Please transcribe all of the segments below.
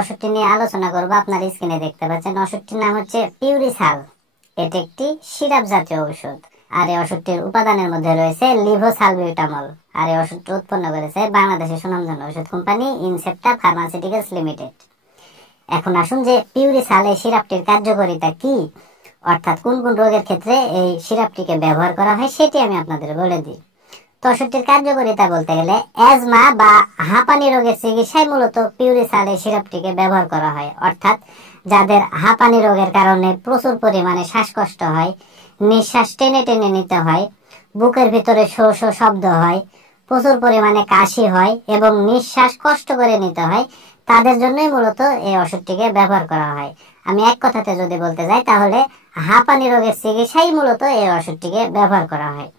ওষুধটি নিয়ে আলোচনা করব আপনার স্ক্রিনে দেখতে পাচ্ছেন। ওষুধটির নাম হচ্ছে পিউরিসাল। এটি একটি সিরাপ জাতীয় ঔষধ। আর এই ওষুধটির উপাদানের মধ্যে রয়েছে লিভোসালবিউটামল। আর এই ওষুধটি উৎপন্ন করেছে বাংলাদেশের সুনামধন্য ওষুধ কোম্পানি ইনসেপ্টা ফার্মাসিউটিক্যালস লিমিটেড। এখন আসুন যে পিউরিসাল এই সিরাপটির কার্যকারিতা কি, অর্থাৎ কোন কোন রোগের ক্ষেত্রে এই সিরাপটিকে ব্যবহার করা হয় সেটি আমি আপনাদের বলে দিই। তো ওষুধটির কার্যকারিতা বলতে গেলে অ্যাজমা বা হাঁপানি রোগের চিকিৎসায় মূলত পিউরিসাল এই সিরাপটিকে ব্যবহার করা হয়। অর্থাৎ যাদের হাঁপানি রোগের কারণে প্রচুর পরিমাণে শ্বাসকষ্ট হয়, নিঃশ্বাস টেনে টেনে নিতে হয়, বুকের ভিতরে শো শো শব্দ হয়, প্রচুর পরিমাণে কাশি হয় এবং নিঃশ্বাস কষ্ট করে নিতে হয়, তাদের জন্যই মূলত এই ওষুধটিকে ব্যবহার করা হয়। আমি এক কথাতে যদি বলতে যাই তাহলে হাঁপানি রোগের চিকিৎসায় মূলত এই ওষুধটিকে ব্যবহার করা হয়।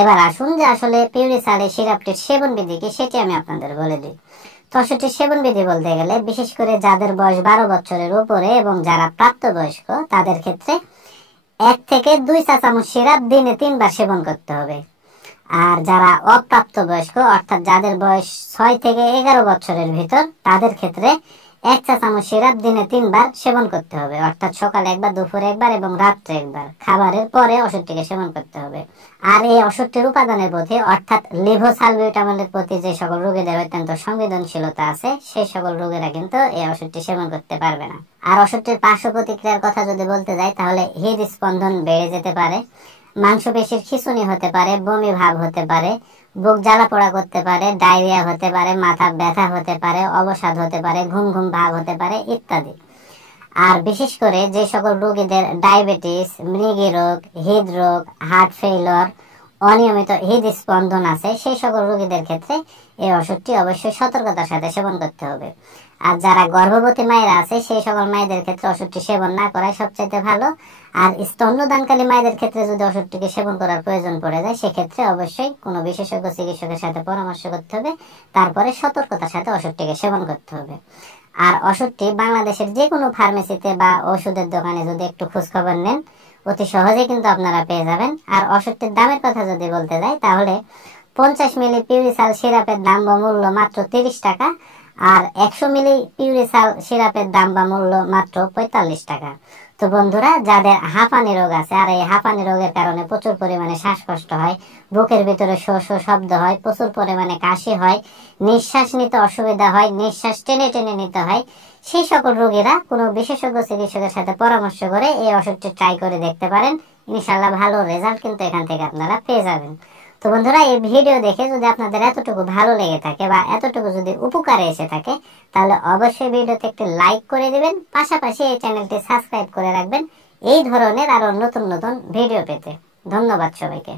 এবার আসুন যে আসলে পিউরিসাল এই সিরাপটির সেবন বিধি কি সেটি আমি আপনাদের বলে দিই। তো ওষুধটির সেবন বিধি বলতে গেলে বিশেষ করে যাদের বয়স 12 বছরের উপরে এবং যারা প্রাপ্তবয়স্ক তাদের ক্ষেত্রে 1 থেকে 2 চা চামচ সিরাপ দিনে 3 বার সেবন করতে হবে। আর যারা অপ্রাপ্তবয়স্ক অর্থাৎ যাদের বয়স 6 থেকে 11 বছরের ভিতর তাদের ক্ষেত্রে 1 চা চামচ সিরাপ দিনে 3 বার সেবন করতে হবে। অর্থাৎ সকালে একবার, দুপুরে একবার এবং রাত্রে একবার, খাবারের পরে ওষুধটিকে সেবন করতে হবে। আর এই ওষুধটির উপাদানের প্রতি অর্থাৎ লিভোসালবিউটামলের প্রতি যে সকল রোগীদের অত্যন্ত সংবেদনশীলতা আছে সেই সকল রোগীরা কিন্তু এই ওষুধটি সেবন করতে পারবে না। আর ওষুধটির পার্শ্ব প্রতিক্রিয়ার কথা যদি বলতে যাই তাহলে হৃদস্পন্দন বেড়ে যেতে পারে, মাংসপেশির খিঁচুনি হতে পারে, বমি ভাব হতে পারে, বুক জ্বালা পোড়া করতে পারে, ডায়রিয়া হতে পারে, মাথা ব্যথা হতে পারে, অবসাদ হতে পারে, ঘুম ঘুম ভাব হতে পারে ইত্যাদি। আর বিশেষ করে যে সকল রোগীদের ডায়াবেটিস, মৃগী রোগ, হৃদরোগ, হার্ট ফেইলর, অনিয়মিত হৃদস্পন্দন আছে সেই সকল রোগীদের ক্ষেত্রে এই ওষুধটি অবশ্যই সতর্কতার সাথে সেবন করতে হবে। আর যারা গর্ভবতী মায়েরা আছে সেই সকল মায়েদের ক্ষেত্রে ওষুধটি সেবন না করাই সবচাইতে ভালো। আর স্তন্যদানকারী মায়েদের ক্ষেত্রে যদি ওষুধটিকে সেবন করার প্রয়োজন পড়ে যায় সেক্ষেত্রে অবশ্যই কোনো বিশেষজ্ঞ চিকিৎসকের সাথে পরামর্শ করতে হবে, তারপরে সতর্কতার সাথে ওষুধটিকে সেবন করতে হবে। আর ওষুধটি বাংলাদেশের যে কোনো ফার্মেসিতে বা ওষুধের দোকানে যদি একটু খোঁজখবর নেন অতি সহজেই কিন্তু আপনারা পেয়ে যাবেন। আর ওষুধটির দামের কথা যদি বলতে যাই তাহলে 50 মিলি পিউরিসাল সিরাপের দাম বা মূল্য মাত্র 30 টাকা, আর 100 মিলি পিউরিসাল সিরাপের দাম বা মূল্য মাত্র 45 টাকা। তো বন্ধুরা, যাদের হাঁপানি রোগ আছে আর এই হাঁপানি রোগের কারণে প্রচুর পরিমাণে শ্বাসকষ্ট হয়, বুকের ভিতরে শো শো শব্দ হয়, প্রচুর পরিমাণে কাশি হয়, নিঃশ্বাস নিতে অসুবিধা হয়, নিঃশ্বাস টেনে টেনে নিতে হয়, সেই সকল রোগীরা কোনো বিশেষজ্ঞ চিকিৎসকের সাথে পরামর্শ করে এই ওষুধটি ট্রাই করে দেখতে পারেন। ইনশাআল্লাহ ভালো রেজাল্ট কিন্তু এখান থেকে আপনারা পেয়ে যাবেন। তো বন্ধুরা, এই ভিডিও দেখে যদি আপনাদের এতটুকু ভালো লেগে থাকে বা এতটুকু যদি উপকারে এসে থাকে তাহলে অবশ্যই ভিডিওতে একটি লাইক করে দিবেন, পাশাপাশি এই চ্যানেলটি সাবস্ক্রাইব করে রাখবেন এই ধরনের আরো নতুন নতুন ভিডিও পেতে। ধন্যবাদ সবাইকে।